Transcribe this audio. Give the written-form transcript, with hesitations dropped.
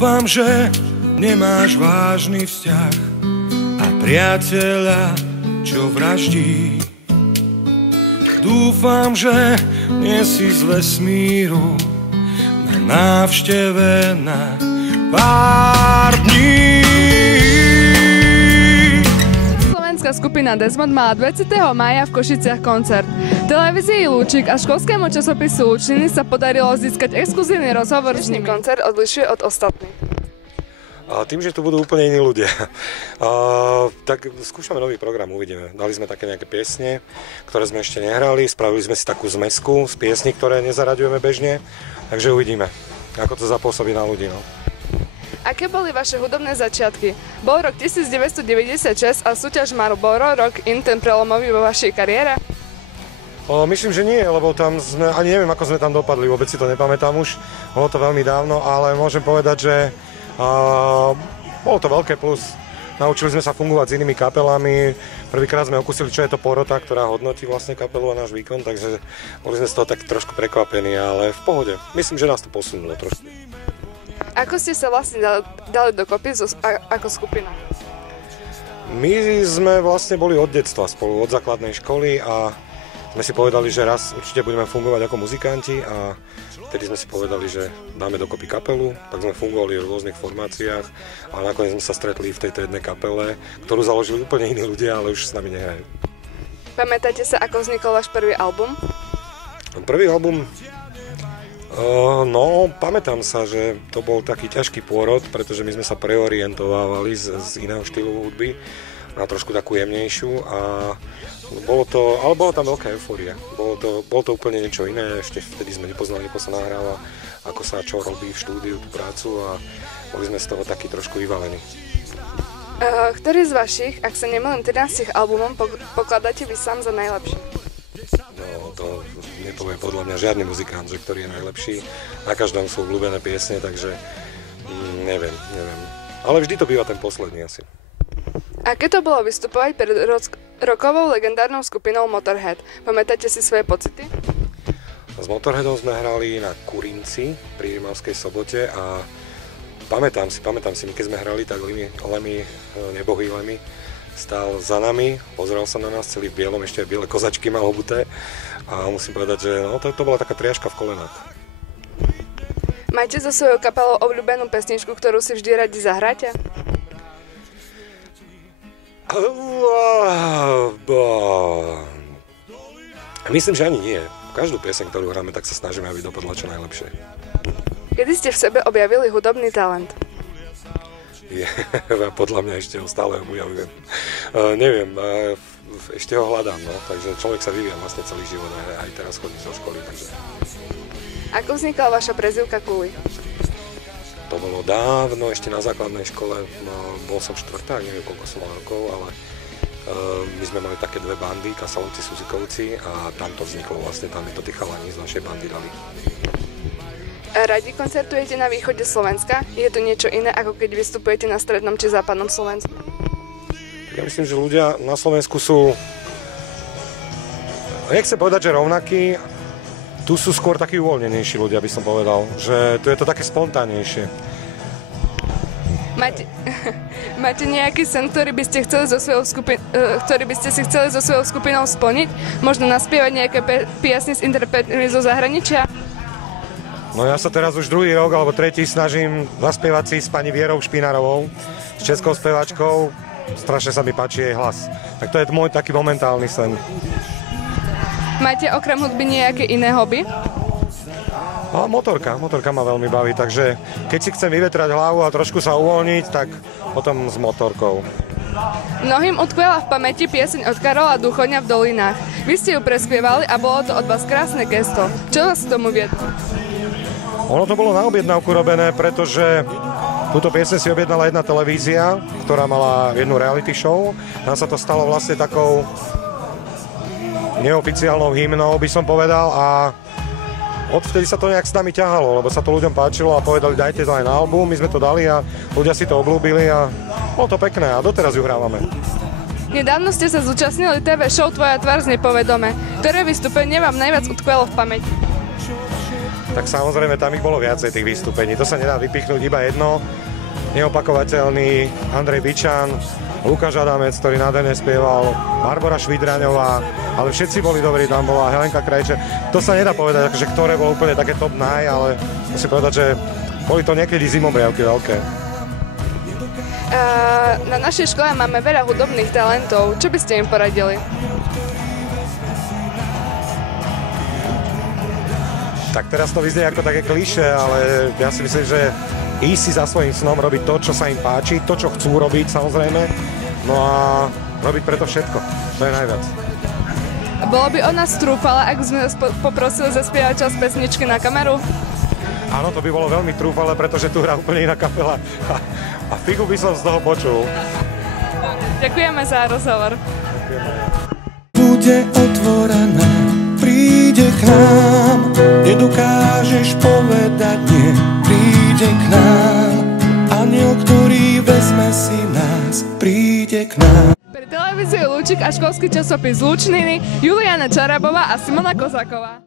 Dúfam, že nemáš vážny vzťah a priateľa, čo vraždí. Dúfam, že nie si z vesmíru na návšteve na pár dní. Slovenská skupina Desmod mala 20. mája v Košiciach koncert. Televízii Lúčik a školskému časopisu Lučiny sa podarilo získať exkluzívny rozhovor. Dnešný koncert odlišuje od ostatných. Tým, že tu budú úplne iní ľudia. Tak skúšame nový program, uvidíme. Dali sme také nejaké piesne, ktoré sme ešte nehrali, spravili sme si takú zmesku z piesní, ktoré nezaraďujeme bežne, takže uvidíme, ako to zapôsobí na ľudí. No. Aké boli vaše hudobné začiatky? Bol rok 1996 a súťaž Marlboro Rock In ten prelomový vo vašej kariére? Myslím, že nie, lebo tam sme, ani neviem, ako sme tam dopadli, vôbec si to nepamätám už, bolo to veľmi dávno, ale môžem povedať, že bolo to veľké plus. Naučili sme sa fungovať s inými kapelami, prvýkrát sme okusili, čo je to porota, ktorá hodnotí vlastne kapelu a náš výkon, takže boli sme z toho tak trošku prekvapení, ale v pohode. Myslím, že nás to posunulo trošku. Ako ste sa vlastne dali dokopy ako skupina? My sme vlastne boli od detstva spolu, od základnej školy a sme si povedali, že raz určite budeme fungovať ako muzikanti a vtedy sme si povedali, že dáme dokopy kapelu, tak sme fungovali v rôznych formáciách a nakoniec sme sa stretli v tejto jednej kapele, ktorú založili úplne iní ľudia, ale už s nami nehrajú. Pamätáte sa, ako vznikol váš prvý album? Prvý album? No, pamätám sa, že to bol taký ťažký pôrod, pretože my sme sa preorientovávali z iného štýlu hudby na trošku takú jemnejšiu a bola tam veľká eufória. Bolo to úplne niečo iné, ešte vtedy sme nepoznali, ako sa nahráva, ako sa čo robí v štúdiu, tú prácu a boli sme z toho takí trošku vyvalení. Ktorý z vašich, ak sa nemýlim, 13 albumov pokladáte vy sám za najlepší? No, to nepovie podľa mňa žiadny muzikant, že ktorý je najlepší. Na každom sú obľúbené piesne, takže neviem. Ale vždy to býva ten posledný asi. Aké to bolo vystupovať pred rockovou legendárnou skupinou Motorhead? Pamätáte si svoje pocity? S Motorheadom sme hrali na Kurinci pri Rimavskej Sobote a pamätám si, my keď sme hrali, tak nebohý Lemmy stál za nami, pozrel sa na nás celý v bielom, ešte aj biele kozačky mal obuté a musím povedať, že no, to bola taká triažka v kolenách. Máte so svojou kapelou obľúbenú pesničku, ktorú si vždy radi zahráte? Myslím, že ani nie. Každú pieseň, ktorú hráme, tak sa snažíme, aby dopadla čo najlepšie. Kedy ste v sebe objavili hudobný talent? Podľa mňa ešte ho stále objavujem. Neviem, ešte ho hľadám, no. Takže človek sa vyvíja vlastne celý život, aj teraz chodí zo školy. Takže... Ako vznikla vaša prezývka Kuli? To bolo dávno, ešte na základnej škole, bol som štvrták, neviem koľko som mal rokov, ale my sme mali také dve bandy, Kasalovci, Suzikovci a tam to vzniklo vlastne, tam je to tí chalani z našej bandy dali. Radi koncertujete na východe Slovenska? Je to niečo iné, ako keď vystupujete na strednom či západnom Slovensku? Ja myslím, že ľudia na Slovensku sú, nechcem povedať, že rovnakí, tu sú skôr takí uvoľnenejší ľudia, by som povedal, že tu je to také spontánnejšie. Máte nejaký sen, ktorý by ste si chceli so svojou skupinou splniť? Možno naspievať nejaké piesne s interpretmi zo zahraničia? No ja sa teraz už druhý rok alebo tretí snažím zaspievať si s pani Vierou Špinarovou, s českou speváčkou. Strašne sa mi páči jej hlas. Tak to je môj taký momentálny sen. Máte okrem hudby nejaké iné hobby? Motorka ma veľmi baví, takže keď si chcem vyvetrať hlavu a trošku sa uvoľniť, tak potom s motorkou. Mnohým utkvela v pamäti pieseň od Karola Duchoňa V dolinách. Vy ste ju prespievali a bolo to od vás krásne gesto. Čo vás k tomu viedlo? Ono to bolo na objednávku robené, pretože túto pieseň si objednala jedna televízia, ktorá mala jednu reality show. Tam sa to stalo vlastne takou neoficiálnou hymnou, by som povedal, a odvtedy sa to nejak s nami ťahalo, lebo sa to ľuďom páčilo a povedali, dajte to aj na album, my sme to dali a ľudia si to obľúbili a bolo to pekné a doteraz ju hrávame. Nedávno ste sa zúčastnili TV show Tvoja tvár z nepovedome. Ktoré vystúpenie vám najviac utkvelo v pamäti? tak samozrejme tam ich bolo viacej tých vystúpení. To sa nedá vypichnúť iba jedno. Neopakovateľný Andrej Bičan, Lukáš Adamec, ktorý nádherne spieval, Barbora Švidraňová, ale všetci boli dobrí, tam bola Helenka Krajčer. To sa nedá povedať, že ktoré bolo úplne také top naj, ale musím povedať, že boli to niekedy zimobriavky veľké. Na našej škole máme veľa hudobných talentov. Čo by ste im poradili? Tak teraz to vyznie ako také klišé, ale ja si myslím, že ísť si za svojím snom, robiť to, čo sa im páči, to, čo chcú robiť samozrejme, no a robiť preto všetko. To je najviac. Bolo by od nás trúfale, ak sme poprosili zaspievať čas pesničky na kameru? Áno, to by bolo veľmi trúfale, pretože tu hrá úplne iná kapela a figu by som z toho počul. Ďakujeme za rozhovor. Bude otvorená, príde k nám, nedokážeš povedať nie, príde k nám, aniel, ktorý vezme si nás, príde k nám. Pre televíziu Lúčik a školský časopis Lučniny Juliana Čarabová a Simona Kozáková.